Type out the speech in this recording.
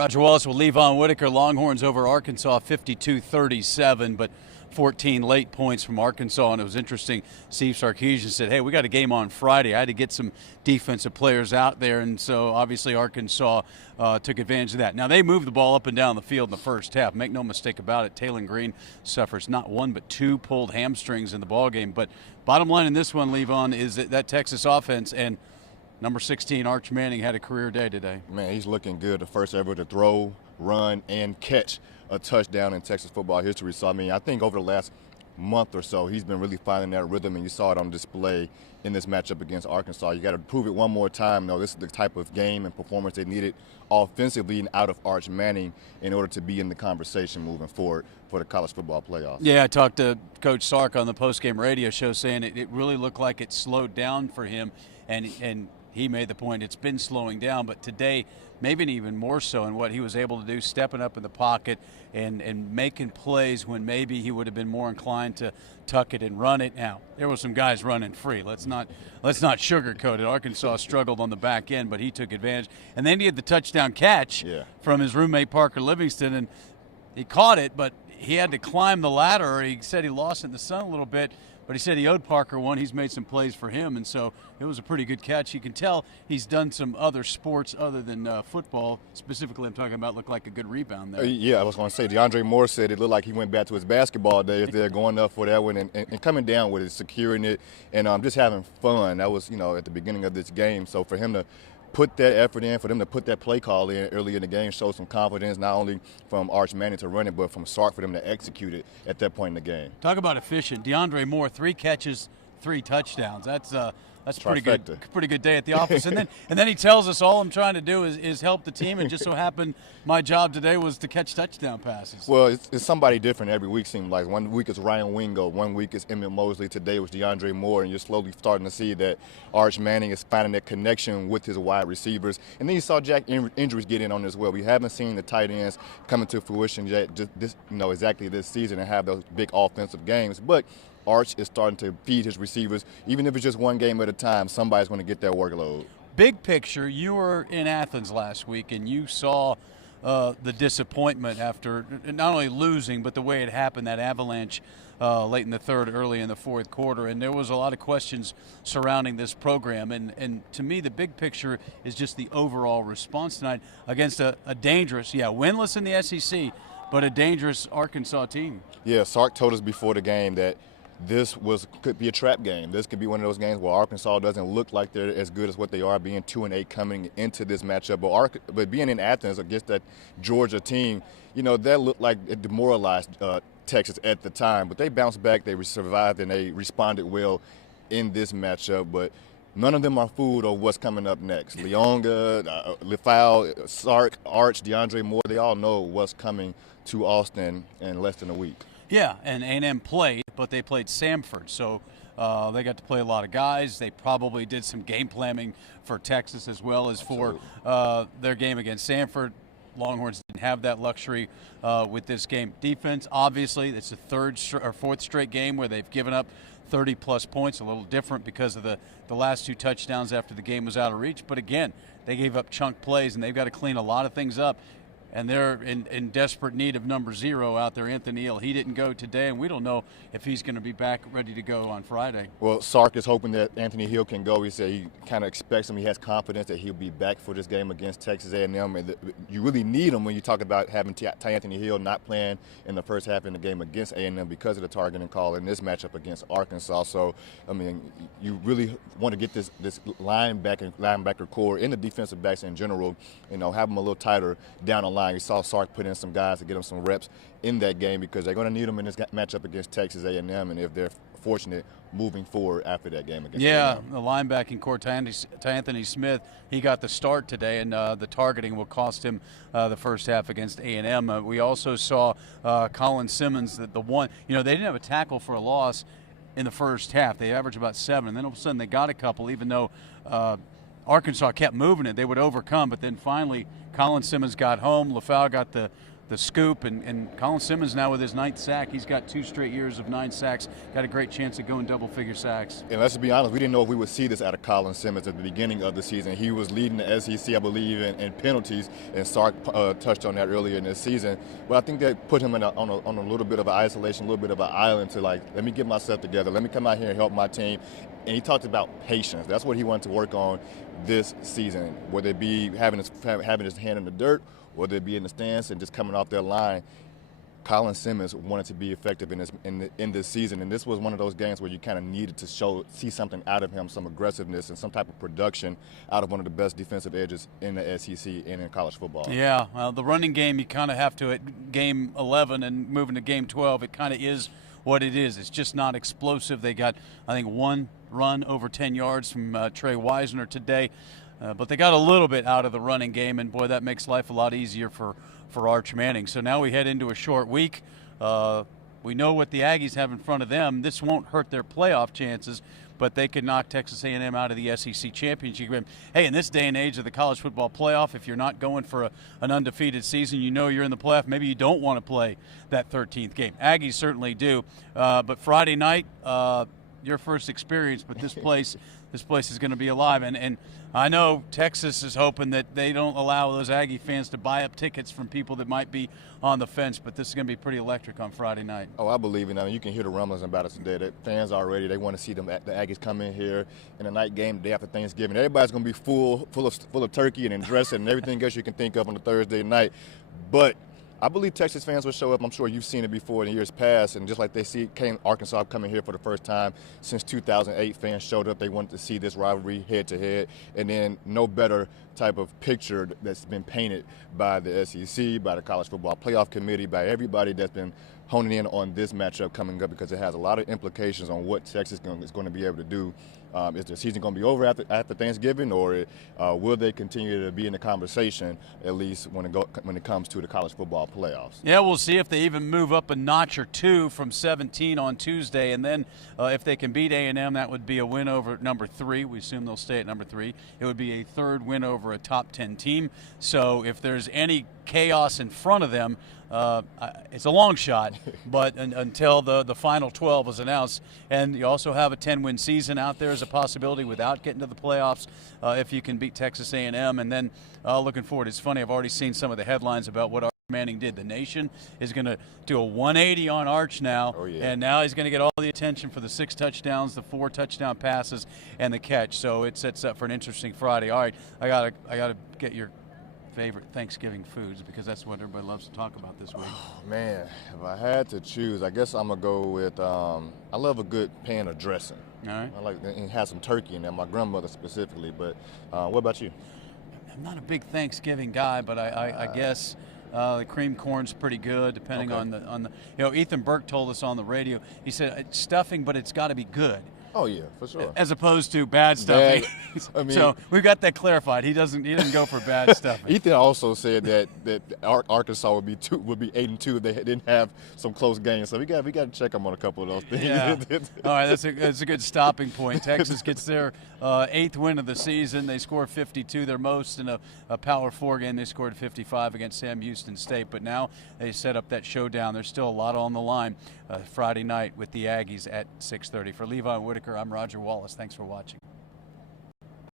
Roger Wallace with LeVon Whittaker. Longhorns over Arkansas 52-37, but 14 late points from Arkansas. And it was interesting, Steve Sarkisian said, hey, we got a game on Friday. I had to get some defensive players out there, and so obviously Arkansas took advantage of that. Now, they moved the ball up and down the field in the first half. Make no mistake about it, Taylor Green suffers not one but two pulled hamstrings in the ballgame. But bottom line in this one, LeVon, is that Texas offense and number 16, Arch Manning, had a career day today. Man, he's looking good. The first ever to throw, run, and catch a touchdown in Texas football history. So, I think over the last month or so, he's been really finding that rhythm, and you saw it on display in this matchup against Arkansas. You got to prove it one more time, though. This is the type of game and performance they needed offensively and out of Arch Manning in order to be in the conversation moving forward for the college football playoffs. Yeah, I talked to Coach Sark on the postgame radio show saying it really looked like it slowed down for him, and he made the point it's been slowing down, but today maybe even more so in what he was able to do, stepping up in the pocket and making plays when maybe he would have been more inclined to tuck it and run it. Now, there were some guys running free. Let's not sugarcoat it. Arkansas struggled on the back end, but he took advantage. And then he had the touchdown catch from his roommate Parker Livingston, and he caught it, but he had to climb the ladder. He said he lost it in the sun a little bit, but he said he owed Parker one. He's made some plays for him, and so it was a pretty good catch. You can tell he's done some other sports other than football. Specifically, I'm talking about looked like a good rebound there. Yeah, I was going to say, DeAndre Moore said it looked like he went back to his basketball days there, going up for that one and coming down with it, securing it, and just having fun. That was, at the beginning of this game. So for him to put that effort in, for them to put that play call in early in the game, show some confidence, not only from Arch Manning to run it, but from Sark for them to execute it at that point in the game. Talk about efficient. DeAndre Moore, 3 catches, 3 touchdowns. That's pretty good day at the office. And then he tells us all I'm trying to do is help the team, and just so happened my job today was to catch touchdown passes. Well, it's somebody different every week, seems like. One week it's Ryan Wingo, one week it's Emmett Mosley, today it was DeAndre Moore, and you're slowly starting to see that Arch Manning is finding that connection with his wide receivers. And then you saw Jack injuries get in on as well. We haven't seen the tight ends coming to fruition yet, exactly this season and have those big offensive games. But Arch is starting to feed his receivers. Even if it's just one game at a time, somebody's going to get that workload. Big picture, you were in Athens last week, and you saw the disappointment after not only losing, but the way it happened, that avalanche late in the third, early in the fourth quarter. And there was a lot of questions surrounding this program. And to me, the big picture is just the overall response tonight against a dangerous, winless in the SEC, but a dangerous Arkansas team. Yeah, Sark told us before the game that this could be a trap game. This could be one of those games where Arkansas doesn't look like they're as good as what they are, being 2-8 coming into this matchup. But being in Athens against that Georgia team, that looked like it demoralized Texas at the time. But they bounced back, they survived, and they responded well in this matchup. But none of them are fooled of what's coming up next. Leonga, Lefau, Sark, Arch, DeAndre Moore, they all know what's coming to Austin in less than a week. Yeah, and A&M played, but they played Samford, so they got to play a lot of guys. They probably did some game planning for Texas as well as for their game against Samford. Longhorns didn't have that luxury with this game. Defense, obviously, it's the fourth straight game where they've given up 30-plus points, a little different because of the last 2 touchdowns after the game was out of reach. But again, they gave up chunk plays, and they've got to clean a lot of things up. And they're in desperate need of number 0 out there, Anthony Hill. He didn't go today, and we don't know if he's going to be back ready to go on Friday. Well, Sark is hoping that Anthony Hill can go. He said he kind of expects him. He has confidence that he'll be back for this game against Texas A&M. And you really need him when you talk about having Anthony Hill not playing in the first half in the game against A&M because of the targeting call in this matchup against Arkansas. So, you really want to get this linebacker core and the defensive backs in general, have them a little tighter down the line. You saw Sark put in some guys to get him some reps in that game because they're going to need them in this matchup against Texas A&M, and if they're fortunate moving forward after that game against A&M. The linebacking core, Anthony Smith, he got the start today, and the targeting will cost him the first half against A&M. We also saw Colin Simmons, the one, they didn't have a tackle for a loss in the first half. They averaged about 7, and then all of a sudden they got a couple, even though Arkansas kept moving it. They would overcome, but then finally Colin Simmons got home. Lefau got the the scoop. And Colin Simmons now with his 9th sack. He's got 2 straight years of 9 sacks. Got a great chance of going double-figure sacks. And let's be honest, we didn't know if we would see this out of Colin Simmons at the beginning of the season. He was leading the SEC, I believe, in penalties, and Sark touched on that earlier in this season. But I think that put him on a little bit of an isolation, a little bit of an island to, like, let me get myself together. Let me come out here and help my team. And he talked about patience. That's what he wanted to work on this season, whether it be having his hand in the dirt, whether it be in the stance and just coming off their line. Colin Simmons wanted to be effective in this season, and this was one of those games where you kind of needed to see something out of him, some aggressiveness and some type of production out of one of the best defensive edges in the SEC and in college football. Yeah, the running game, you kind of have to at game 11 and moving to game 12. It kind of is what it is. It's just not explosive. They got, I think, 1 run over 10 yards from Trey Wisner today, but they got a little bit out of the running game, and boy, that makes life a lot easier for Arch Manning. So now we head into a short week. We know what the Aggies have in front of them. This won't hurt their playoff chances, but they could knock Texas A&M out of the SEC championship game. Hey, in this day and age of the college football playoff, if you're not going for an undefeated season, you know you're in the playoff. Maybe you don't want to play that 13th game. Aggies certainly do. But Friday night, your first experience, but this place is going to be alive. And I know Texas is hoping that they don't allow those Aggie fans to buy up tickets from people that might be on the fence, but this is going to be pretty electric on Friday night. Oh, I believe in it. I mean, you can hear the rumblings about it today. The fans already, they want to see the Aggies come in here in a night game the day after Thanksgiving. Everybody's going to be full of turkey and dressing and everything else you can think of on a Thursday night. But I believe Texas fans will show up. I'm sure you've seen it before in years past, and just like they came Arkansas coming here for the first time since 2008, fans showed up. They wanted to see this rivalry head-to-head, and then no better type of picture that's been painted by the SEC, by the College Football Playoff Committee, by everybody that's been honing in on this matchup coming up, because it has a lot of implications on what Texas is going to be able to do. Is the season going to be over after Thanksgiving, or will they continue to be in the conversation, at least when it comes to the college football playoffs? Yeah, we'll see if they even move up a notch or 2 from 17 on Tuesday, and then if they can beat A&M, that would be a win over number 3. We assume they'll stay at number 3. It would be a 3rd win over a top 10 team. So if there's any chaos in front of them, it's a long shot, but until the final 12 is announced. And you also have a 10-win season out there as a possibility without getting to the playoffs if you can beat Texas A&M. And then looking forward, it's funny, I've already seen some of the headlines about what Arch Manning did. The Nation is going to do a 180 on Arch now, and now he's going to get all the attention for the 6 touchdowns, the 4 touchdown passes, and the catch. So it sets up for an interesting Friday. All right, I gotta get your favorite Thanksgiving foods, because that's what everybody loves to talk about this week. Oh, man, if I had to choose, I guess I'm going to go with, I love a good pan of dressing. All right. I like and have some turkey in there, my grandmother specifically. But what about you? I'm not a big Thanksgiving guy, but I guess the cream corn's pretty good, depending on the Ethan Burke told us on the radio, he said it's stuffing, but it's got to be good. Oh yeah, for sure. As opposed to bad stuffing. I mean, so we've got that clarified. He didn't go for bad stuffing. Ethan also said that Arkansas would be 8-2 if they didn't have some close games. So we got to check them on a couple of those things. Yeah. All right, that's a good stopping point. Texas gets their 8th win of the season. They score 52, their most in a Power 4 game. They scored 55 against Sam Houston State. But now they set up that showdown. There's still a lot on the line Friday night with the Aggies at 6:30. For LeVon Whittaker, I'm Roger Wallace. Thanks for watching.